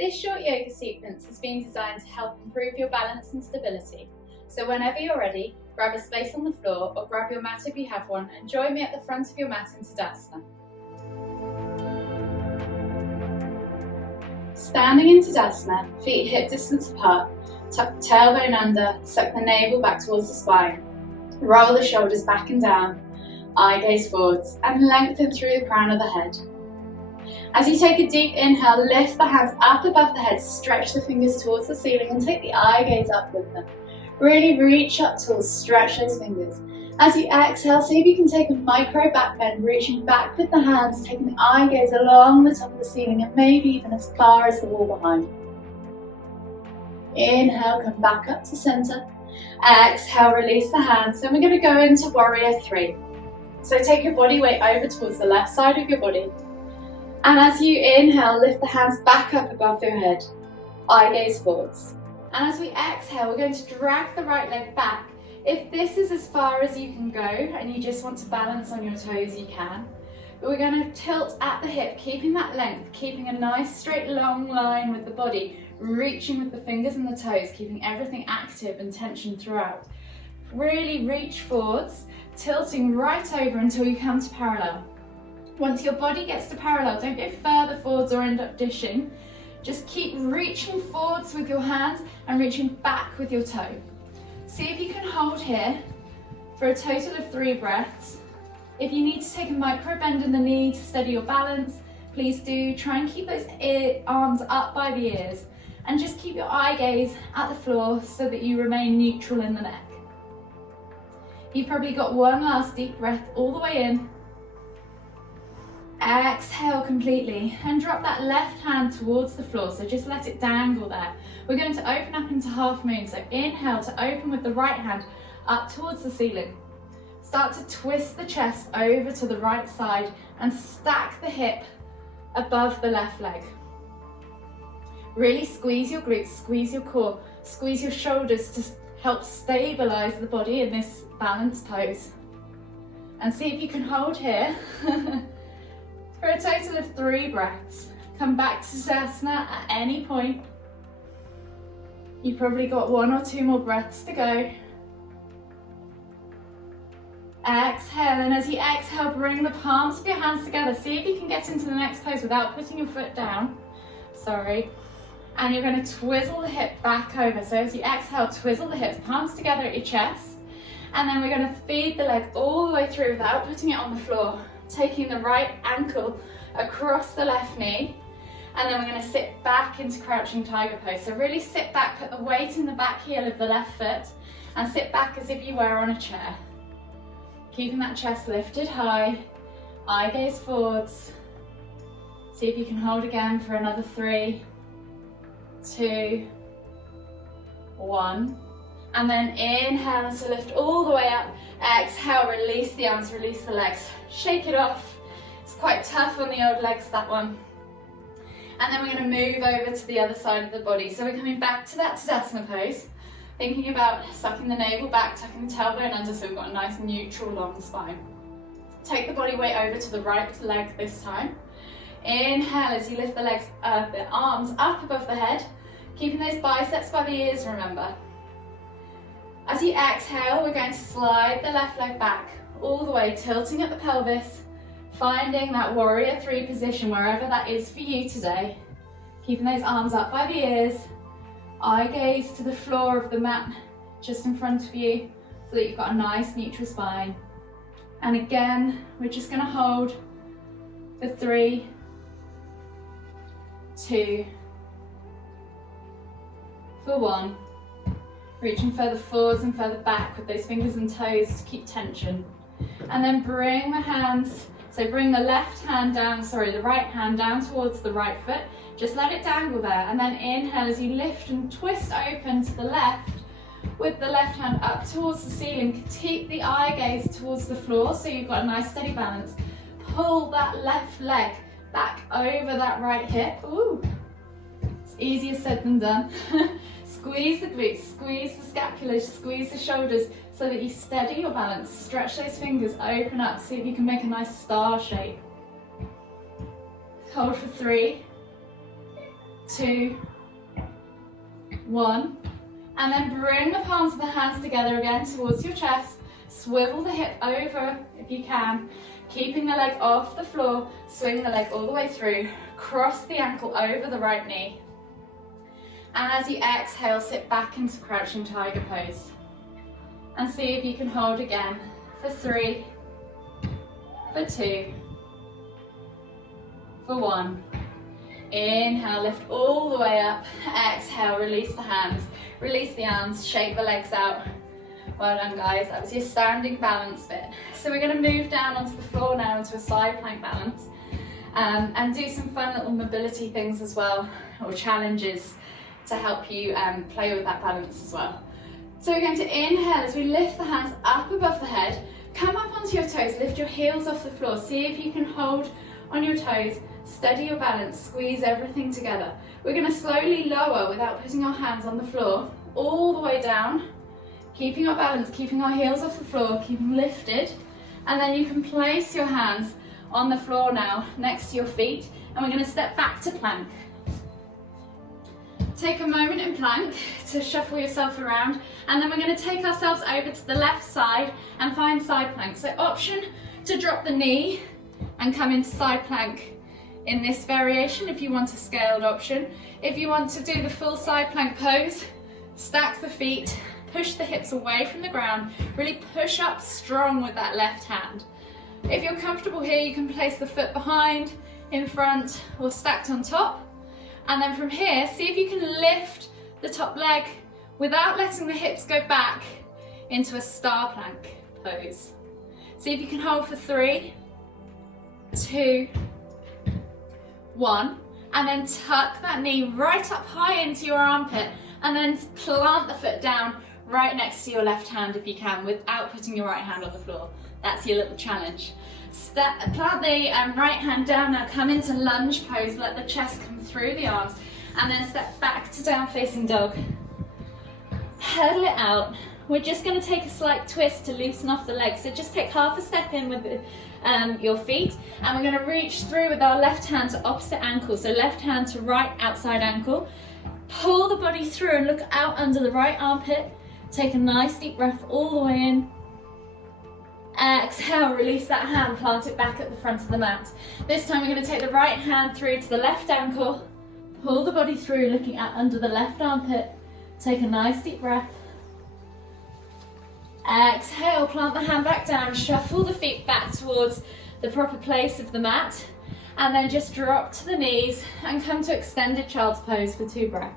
This short yoga sequence has been designed to help improve your balance and stability. So whenever you're ready, grab a space on the floor or grab your mat if you have one and join me at the front of your mat in Tadasana. Standing in Tadasana, feet hip distance apart, tuck the tailbone under, suck the navel back towards the spine, roll the shoulders back and down, eye gaze forwards and lengthen through the crown of the head. As you take a deep inhale, lift the hands up above the head, stretch the fingers towards the ceiling and take the eye gaze up with them. Really reach up tools, stretch those fingers. As you exhale, see if you can take a micro back bend, reaching back with the hands, taking the eye gaze along the top of the ceiling and maybe even as far as the wall behind. Inhale, come back up to center. Exhale, release the hands. Then we're going to go into warrior three. So take your body weight over towards the left side of your body. And as you inhale, lift the hands back up above your head. Eye gaze forwards. And as we exhale, we're going to drag the right leg back. If this is as far as you can go and you just want to balance on your toes, you can. But we're going to tilt at the hip, keeping that length, keeping a nice straight long line with the body, reaching with the fingers and the toes, keeping everything active and tension throughout. Really reach forwards, tilting right over until you come to parallel. Once your body gets to parallel, don't go further forwards or end up dishing. Just keep reaching forwards with your hands and reaching back with your toe. See if you can hold here for a total of 3 breaths. If you need to take a micro bend in the knee to steady your balance, please do. Try and keep those arms up by the ears and just keep your eye gaze at the floor so that you remain neutral in the neck. You've probably got one last deep breath all the way in. Exhale completely and drop that left hand towards the floor, so just let it dangle there. We're going to open up into half moon, so inhale to open with the right hand up towards the ceiling. Start to twist the chest over to the right side and stack the hip above the left leg. Really squeeze your glutes, squeeze your core, squeeze your shoulders to help stabilize the body in this balanced pose. And see if you can hold here for a total of 3 breaths. Come back to Tadasana at any point. You've probably got 1 or 2 more breaths to go. Exhale, and as you exhale, bring the palms of your hands together. See if you can get into the next pose without putting your foot down. And you're going to twizzle the hip back over. So as you exhale, twizzle the hips, palms together at your chest. And then we're going to feed the leg all the way through without putting it on the floor. Taking the right ankle across the left knee. And then we're going to sit back into crouching tiger pose. So really sit back, put the weight in the back heel of the left foot and sit back as if you were on a chair. Keeping that chest lifted high, eye gaze forwards. See if you can hold again for another 3, 2, 1. And then inhale to lift all the way up. Exhale, release the arms, release the legs. Shake it off. It's quite tough on the old legs, that one. And then we're going to move over to the other side of the body. So we're coming back to that Tadasana pose, thinking about sucking the navel back, tucking the tailbone under so we've got a nice neutral long spine. Take the body weight over to the right leg this time. Inhale as you lift the legs, the arms up above the head, keeping those biceps by the ears, remember. As you exhale, we're going to slide the left leg back all the way, tilting at the pelvis, finding that warrior 3 position wherever that is for you today. Keeping those arms up by the ears, eye gaze to the floor of the mat just in front of you so that you've got a nice neutral spine. And again, we're just going to hold for 3, 2, for 1. Reaching further forwards and further back with those fingers and toes to keep tension. And then bring the hands, so bring the right hand down towards the right foot. Just let it dangle there. And then inhale as you lift and twist open to the left with the left hand up towards the ceiling. Keep the eye gaze towards the floor so you've got a nice steady balance. Pull that left leg back over that right hip. Ooh, it's easier said than done. Squeeze the glutes, squeeze the scapula, squeeze the shoulders so that you steady your balance. Stretch those fingers, open up, see if you can make a nice star shape. Hold for 3, 2, 1. And then bring the palms of the hands together again towards your chest. Swivel the hip over if you can, keeping the leg off the floor. Swing the leg all the way through. Cross the ankle over the right knee. And as you exhale, sit back into crouching tiger pose. And see if you can hold again for 3, for 2, for 1. Inhale, lift all the way up. Exhale, release the hands, release the arms, shake the legs out. Well done, guys. That was your standing balance bit. So we're going to move down onto the floor now into a side plank balance and do some fun little mobility things as well, or challenges to help you play with that balance as well. So we're going to inhale as we lift the hands up above the head, come up onto your toes, lift your heels off the floor, see if you can hold on your toes, steady your balance, squeeze everything together. We're going to slowly lower without putting our hands on the floor, all the way down, keeping our balance, keeping our heels off the floor, keeping lifted, and then you can place your hands on the floor now next to your feet, and we're going to step back to plank. Take a moment in plank to shuffle yourself around, and then we're going to take ourselves over to the left side and find side plank. So option to drop the knee and come into side plank in this variation if you want a scaled option. If you want to do the full side plank pose, stack the feet, push the hips away from the ground, really push up strong with that left hand. If you're comfortable here, you can place the foot behind, in front, or stacked on top. And then from here, see if you can lift the top leg without letting the hips go back into a star plank pose. See if you can hold for 3, 2, 1, and then tuck that knee right up high into your armpit, and then plant the foot down right next to your left hand if you can, without putting your right hand on the floor. That's your little challenge. Plant the right hand down now, come into lunge pose, let the chest come through the arms, and then step back to down facing dog. Pedal it out. We're just going to take a slight twist to loosen off the legs, so just take half a step in with your feet, and we're going to reach through with our left hand to opposite ankle, so left hand to right outside ankle. Pull the body through and look out under the right armpit. Take a nice deep breath all the way in. Exhale, release that hand, plant it back at the front of the mat. This time we're going to take the right hand through to the left ankle, pull the body through, looking out under the left armpit. Take a nice deep breath. Exhale, plant the hand back down, shuffle the feet back towards the proper place of the mat, and then just drop to the knees and come to extended child's pose for 2 breaths.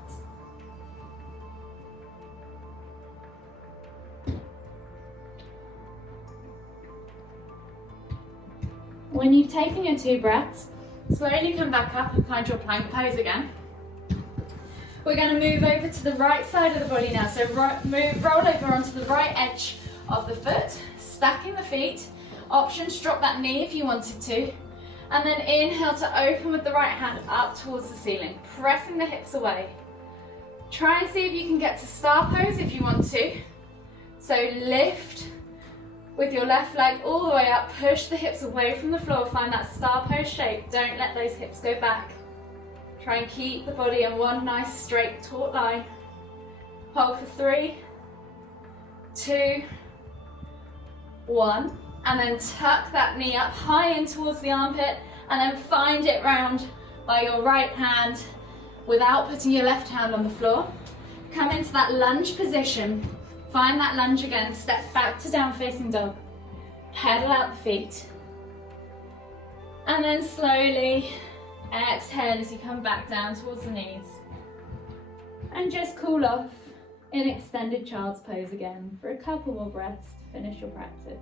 When you've taken your 2 breaths, slowly come back up and find your plank pose again. We're going to move over to the right side of the body now, so roll over onto the right edge of the foot, stacking the feet. Options, drop that knee if you wanted to, and then inhale to open with the right hand up towards the ceiling, pressing the hips away. Try and see if you can get to star pose if you want to. So lift with your left leg all the way up, push the hips away from the floor, find that star pose shape. Don't let those hips go back. Try and keep the body in one nice straight taut line. Hold for 3, 2, 1, and then tuck that knee up high in towards the armpit, and then find it round by your right hand without putting your left hand on the floor. Come into that lunge position. Find that lunge again, step back to down facing dog. Pedal out the feet. And then slowly exhale as you come back down towards the knees. And just cool off in extended child's pose again for a couple more breaths to finish your practice.